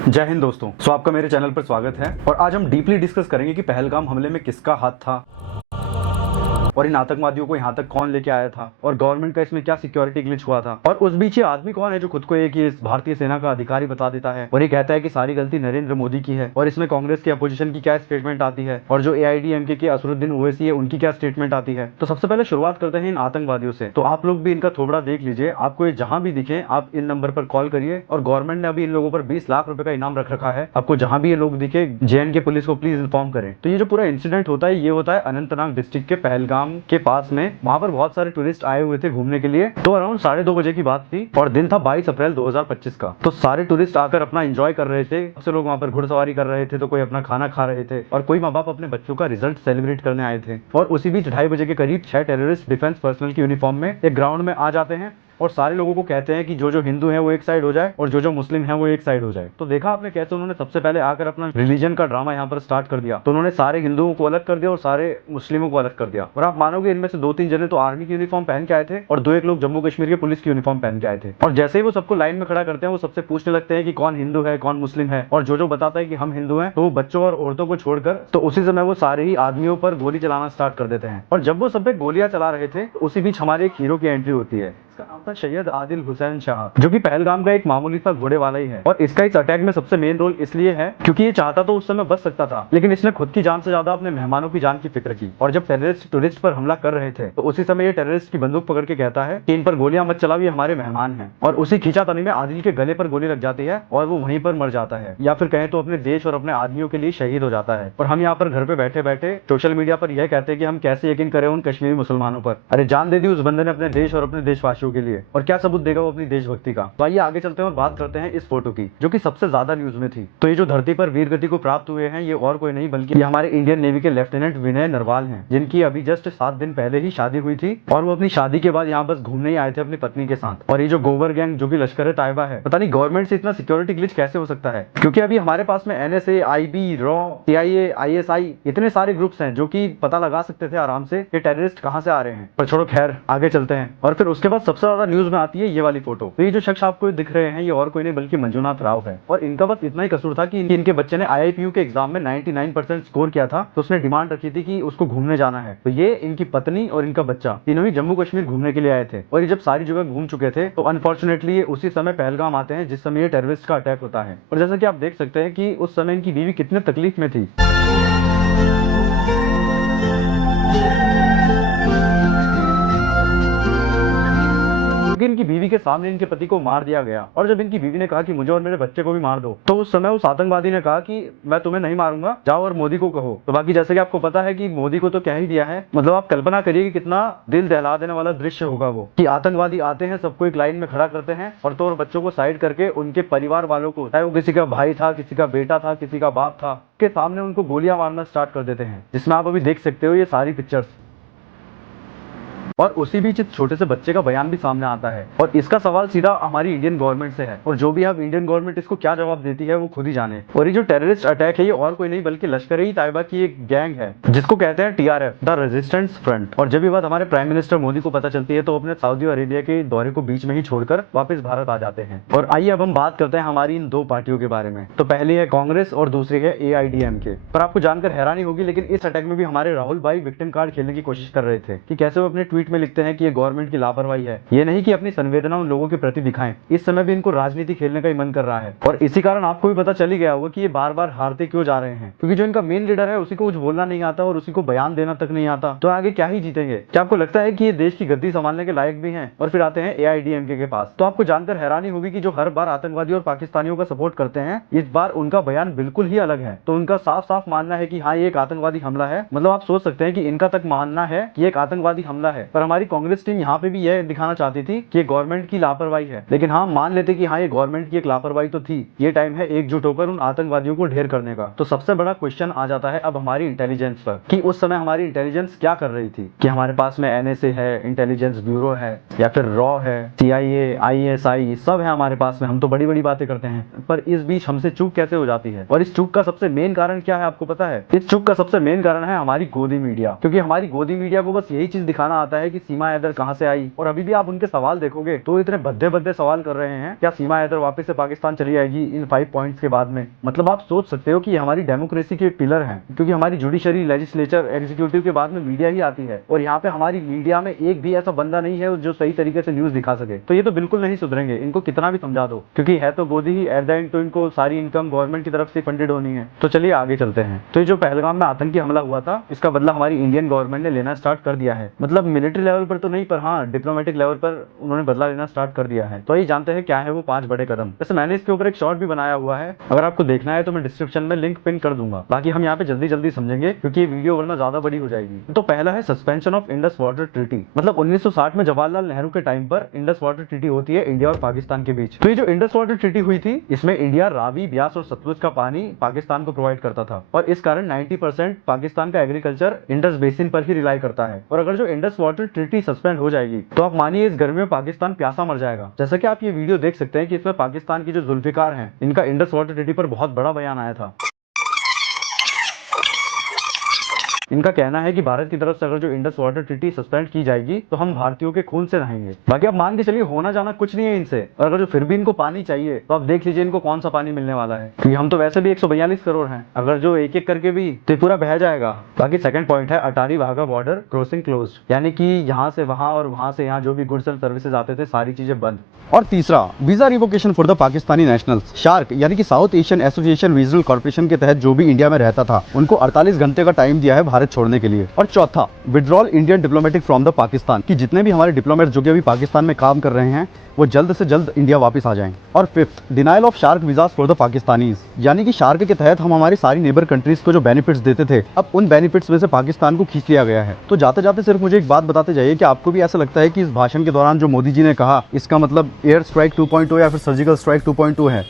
जय हिंद दोस्तों। आपका मेरे चैनल पर स्वागत है और आज हम डीपली डिस्कस करेंगे कि पहलगाम हमले में किसका हाथ था और इन आतंकवादियों को यहाँ तक कौन लेके आया था और गवर्नमेंट का इसमें क्या सिक्योरिटी ग्लिच हुआ था और उस बीच ये आदमी कौन है जो खुद को एक ये भारतीय सेना का अधिकारी बता देता है और ये कहता है कि सारी गलती नरेंद्र मोदी की है और इसमें कांग्रेस की अपोजिशन की क्या स्टेटमेंट आती है और जो AIADMK के असरुद्दीन ओवैसी है उनकी क्या स्टेटमेंट आती है। तो सबसे पहले शुरुआत करते हैं इन आतंकवादियों से। तो आप लोग भी इनका थोबड़ा देख लीजिए, आपको ये जहां भी दिखे आप इन नंबर पर कॉल करिए और गवर्नमेंट ने अभी इन लोगों पर 20 लाख रुपए का इनाम रख रखा है। आपको जहां भी ये लोग दिखे JNK पुलिस को प्लीज इन्फॉर्म करें। तो ये जो पूरा इंसिडेंट होता है ये होता है अनंतनाग डिस्ट्रिक्ट के पहलगाम के पास में। वहां पर बहुत सारे टूरिस्ट आए हुए थे घूमने के लिए। तो अराउंड 2:30 बजे की बात थी और दिन था 22 अप्रैल 2025 का। तो सारे टूरिस्ट आकर अपना एंजॉय कर रहे थे। सबसे लोग वहां पर घुड़सवारी कर रहे थे, तो कोई अपना खाना खा रहे थे और कोई माँ बाप अपने बच्चों का रिजल्ट सेलिब्रेट करने आए थे। और उसी बीच 2:30 बजे के करीब 6 टेररिस्ट डिफेंस पर्सनल की यूनिफॉर्म में एक ग्राउंड में आ जाते हैं और सारे लोगों को कहते हैं कि जो हिंदू है वो एक साइड हो जाए और जो मुस्लिम है वो एक साइड हो जाए। तो देखा आपने कैसे उन्होंने सबसे पहले आकर अपना रिलीजन का ड्रामा यहाँ पर स्टार्ट कर दिया। तो उन्होंने सारे हिंदुओं को अलग कर दिया और सारे मुस्लिमों को अलग कर दिया। और आप मानोगे इनमें से 2-3 जने तो आर्मी की यूनिफॉर्म पहन के आए थे और 2-1 लोग जम्मू कश्मीर के पुलिस की यूनिफॉर्म पहन के आए थे। और जैसे ही वो सबको लाइन में खड़ा करते हैं वो सबसे पूछने लगते हैं कि कौन हिंदू है कौन मुस्लिम है। और जो बताता है कि हम हिंदू हैं तो वो बच्चों और औरतों को छोड़कर तो उसी समय वो सारे ही आदमियों पर गोली चलाना स्टार्ट कर देते हैं। और जब वो सब पे गोलियां चला रहे थे तो उसी बीच हमारे एक हीरो की एंट्री होती है। इसका नाम था सैयद आदिल हुसैन शाह, जो कि पहलगाम का एक मामूली सा घोड़े वाला ही है। और इसका इस अटैक में सबसे मेन रोल इसलिए है क्योंकि ये चाहता तो उस समय बच सकता था, लेकिन इसने खुद की जान से ज्यादा अपने मेहमानों की जान की फिक्र की। और जब टेररिस्ट टूरिस्ट पर हमला कर रहे थे तो उसी समय ये टेररिस्ट की बंदूक पकड़ के कहता है कि इन पर गोलियां मत चलाओ, ये हमारे मेहमान हैं। और उसी खींचातानी में आदिल के गले पर गोली लग जाती है और वो वहीं पर मर जाता है, या फिर कहें तो अपने देश और अपने आदमियों के लिए शहीद हो जाता है। और हम यहाँ पर घर पे बैठे बैठे सोशल मीडिया पर यह कहते हैं कि हम कैसे यकीन करें उन कश्मीरी मुसलमानों पर। अरे जान दे दी उस बंदे ने अपने देश और अपने देशवासियों के लिए, और क्या सबूत देगा वो अपनी देशभक्ति का। तो आइए आगे चलते हैं और बात करते हैं इस फोटो की जो कि सबसे ज्यादा न्यूज में थी। तो ये जो धरती पर वीर गति को प्राप्त हुए हैं ये और कोई नहीं बल्कि ये हमारे इंडियन नेवी के लेफ्टिनेंट विनय नरवाल हैं, जिनकी अभी जस्ट 7 दिन पहले ही शादी हुई थी और वो अपनी शादी के बाद यहाँ बस घूमने ही आए थे अपनी पत्नी के साथ। और ये जो गोबर गैंग जो कि लश्कर तैयबा है, पता नहीं गवर्नमेंट से इतना सिक्योरिटी ग्लिच कैसे हो सकता है, क्योंकि अभी हमारे पास में NSA, IB, raw, CIA, ISI इतने सारे ग्रुप्स हैं जो कि पता लगा सकते थे आराम से कि टेररिस्ट कहाँ से आ रहे हैं। पर छोड़ो, खैर आगे चलते हैं। और फिर उसके बाद सबसे ज्यादा न्यूज में आती है ये वाली फोटो। तो ये जो शख्स आपको दिख रहे हैं ये और कोई नहीं बल्कि मंजूनाथ राव है। और इनका बस इतना ही कसूर था कि इनके बच्चे ने IIPU के एग्जाम में 99% स्कोर किया था, तो उसने डिमांड रखी थी कि उसको घूमने जाना है। तो ये इनकी पत्नी और इनका बच्चा तीनों ही जम्मू कश्मीर घूमने के लिए आए थे। और ये जब सारी जगह घूम चुके थे तो अनफॉर्चुनेटली ये उसी समय पहलगाम आते हैं जिस समय ये टेररिस्ट का अटैक होता है। और जैसा कि आप देख सकते हैं कि उस समय इनकी बीवी कितने तकलीफ में थी। इनकी बीवी के सामने इनके पति को मार दिया गया। और जब इनकी बीवी ने कहा कि मुझे और मेरे बच्चे को भी मार दो, तो उस समय उस आतंकवादी ने कहा कि मैं तुम्हें नहीं मारूंगा, जाओ और मोदी को कहो। तो बाकी जैसे कि आपको पता है कि मोदी को तो कह ही दिया है। मतलब आप कल्पना करिए कि कितना दिल दहला देने वाला दृश्य होगा वो, कि आतंकवादी आते हैं, सबको एक लाइन में खड़ा करते हैं और तो और बच्चों को साइड करके उनके परिवार वालों को, चाहे वो किसी का भाई था, किसी का बेटा था, किसी का बाप था, के सामने उनको गोलियां मारना स्टार्ट कर देते हैं, जिसमें आप अभी देख सकते हो ये सारी पिक्चर्स। और उसी बीच इस छोटे से बच्चे का बयान भी सामने आता है और इसका सवाल सीधा हमारी इंडियन गवर्नमेंट से है। और जो भी अब इंडियन गवर्नमेंट इसको क्या जवाब देती है वो खुद ही जाने। और ये जो टेररिस्ट अटैक है ये और कोई नहीं बल्कि लश्कर-ए-तैयबा की एक गैंग है जिसको कहते हैं TRF, द रेजिस्टेंस फ्रंट। और जब ये बात हमारे प्राइम मिनिस्टर मोदी को पता चलती है तो अपने सऊदी अरेबिया के दौरे को बीच में ही छोड़कर वापस भारत आ जाते हैं। और आइए अब हम बात करते हैं हमारी इन दो पार्टियों के बारे में। तो पहली है कांग्रेस और दूसरी है AIADMK। पर आपको जानकर हैरानी होगी लेकिन इस अटैक में भी हमारे राहुल भाई विक्टिम कार्ड खेलने की कोशिश कर रहे थे, कि कैसे वो अपने ट्वीट में लिखते हैं कि ये गवर्नमेंट की लापरवाही है, ये नहीं कि अपनी संवेदना उन लोगों के प्रति दिखाएं। इस समय भी इनको राजनीति खेलने का ही मन कर रहा है। और इसी कारण आपको भी पता चल ही गया होगा कि ये बार बार हारते क्यों जा रहे हैं, क्योंकि जो इनका मेन लीडर है उसी को कुछ बोलना नहीं आता और उसी को बयान देना तक नहीं आता, तो आगे क्या ही जीतेंगे। क्या आपको लगता है कि ये देश की गद्दी संभालने के लायक भी हैं? और फिर आते हैं AIADMK के पास। तो आपको जानकर हैरानी होगी कि जो हर बार आतंकवादी और पाकिस्तानियों का सपोर्ट करते हैं, इस बार उनका बयान बिल्कुल ही अलग है। तो उनका साफ साफ मानना है कि हाँ ये एक आतंकवादी हमला है। मतलब आप सोच सकते हैं कि इनका तक मानना है कि एक आतंकवादी हमला है। पर हमारी कांग्रेस टीम यहाँ पे भी यह दिखाना चाहती थी कि गवर्नमेंट की लापरवाही है, लेकिन हाँ मान लेते कि हाँ ये गवर्नमेंट की एक लापरवाही तो थी, ये टाइम है एकजुट होकर उन आतंकवादियों को ढेर करने का। तो सबसे बड़ा क्वेश्चन आ जाता है अब हमारी इंटेलिजेंस पर, कि उस समय हमारी इंटेलिजेंस क्या कर रही थी, कि हमारे पास में NSA है, इंटेलिजेंस ब्यूरो है, या फिर रॉ है, CIA, ISI सब है हमारे पास में। हम तो बड़ी बड़ी बातें करते हैं, पर इस बीच हमसे चूक कैसे हो जाती है। और इस चूक का सबसे मेन कारण क्या है आपको पता है? इस चूक का सबसे मेन कारण है हमारी गोदी मीडिया, क्योंकि हमारी गोदी मीडिया को बस यही चीज दिखाना आता है कि सीमा हैदर कहाँ से आई, और अभी भी आप उनके सवाल देखोगे तो इतने भद्दे भद्दे सवाल कर रहे हैं, क्या सीमा हैदर वापस से पाकिस्तान चली आएगी इन 5 पॉइंट्स के बाद में। मतलब आप सोच सकते हो कि हमारी डेमोक्रेसी के पिलर हैं, क्योंकि हमारी जुडिशरी, लेजिस्लेचर, एग्जीक्यूटिव के बाद में मीडिया ही आती है, और यहाँ पे हमारी मीडिया में एक भी ऐसा बंदा नहीं है जो सही तरीके से न्यूज दिखा सके। तो ये तो बिल्कुल नहीं सुधरेंगे, इनको कितना भी समझा दो, क्योंकि है तो गोदी ही, एट द एंड तो इनको सारी इनकम गवर्नमेंट की तरफ से फंडेड होनी है। तो चलिए आगे चलते हैं। तो ये जो पहलगाम में आतंकी हमला हुआ था, इसका बदला हमारी इंडियन गवर्नमेंट ने लेना स्टार्ट कर दिया है। मतलब मिलिट्री लेवल पर तो नहीं, पर हाँ डिप्लोमेटिक लेवल पर उन्होंने बदला लेना स्टार्ट कर दिया है। तो ये जानते हैं क्या है वो 5 बड़े कदम। वैसे मैंने इसके ऊपर एक शॉर्ट भी बनाया हुआ है, अगर आपको देखना है तो मैं डिस्क्रिप्शन में लिंक पिन कर दूंगा। बाकी हम यहाँ पे जल्दी जल्दी समझेंगे, क्योंकि ये वीडियो वरना ज्यादा बड़ी हो जाएगी। तो पहला है suspension of Indus water treaty. मतलब 1960 में जवाहरलाल नेहरू के टाइम पर इंडस वाटर ट्रीटी होती है इंडिया और पाकिस्तान के बीच। तो ये जो इंडस वाटर ट्रीटी हुई थी, इसमें इंडिया रावी, ब्यास और सतलुज का पानी पाकिस्तान को प्रोवाइड करता था, और इस कारण 90% पाकिस्तान का एग्रीकल्चर इंडस बेसिन पर ही रिलाई करता है। और अगर जो इंडस वाटर ट्रीटी सस्पेंड हो जाएगी तो आप मानिए इस गर्मी में पाकिस्तान प्यासा मर जाएगा। जैसा कि आप ये वीडियो देख सकते हैं कि इसमें पाकिस्तान की जो जुल्फिकार हैं, इनका इंडस वाटर ट्रीटी पर बहुत बड़ा बयान आया था। इनका कहना है कि भारत की तरफ से अगर जो इंडस वाटर ट्रीटी सस्पेंड की जाएगी तो हम भारतीयों के खून से नहाएंगे। बाकी आप मान के चलिए होना जाना कुछ नहीं है इनसे, और अगर जो फिर भी इनको पानी चाहिए तो आप देख लीजिए इनको कौन सा पानी मिलने वाला है, क्योंकि हम तो वैसे भी 142 करोड़ हैं, अगर जो एक एक करके भी तो पूरा बह जाएगा। बाकी सेकंड पॉइंट है Attari Wagah border crossing close, यानी कि यहाँ से वहाँ और वहाँ से यहाँ जो भी गुड्स एंड सर्विसेज आते थे सारी चीजें बंद। और तीसरा, visa revocation for the Pakistani nationals. Shark यानी कि south Asian association regional corporation के तहत जो भी इंडिया में रहता था उनको 48 घंटे का टाइम दिया है भारत छोड़ने के लिए। और चौथा, withdrawal Indian diplomatic from the Pakistan, कि जितने भी हमारे डिप्लोमेट्स जो कि अभी पाकिस्तान में काम कर रहे हैं वो जल्द से जल्द इंडिया वापस आ जाएं। और fifth, denial of shark visas for the Pakistanis, यानी कि शार्क के तहत हम हमारी सारी नेबर कंट्रीज को जो बेनिफिट्स देते थे, अब उन बेनिफिट्स में से पाकिस्तान को खींच लिया गया है। तो जाते जाते सिर्फ मुझे एक बात बताते जाइए कि आपको भी ऐसा लगता है कि इस भाषण के दौरान जो मोदी जी ने कहा, इसका मतलब एयर स्ट्राइक 2.0 या फिर सर्जिकल स्ट्राइक 2.0 है।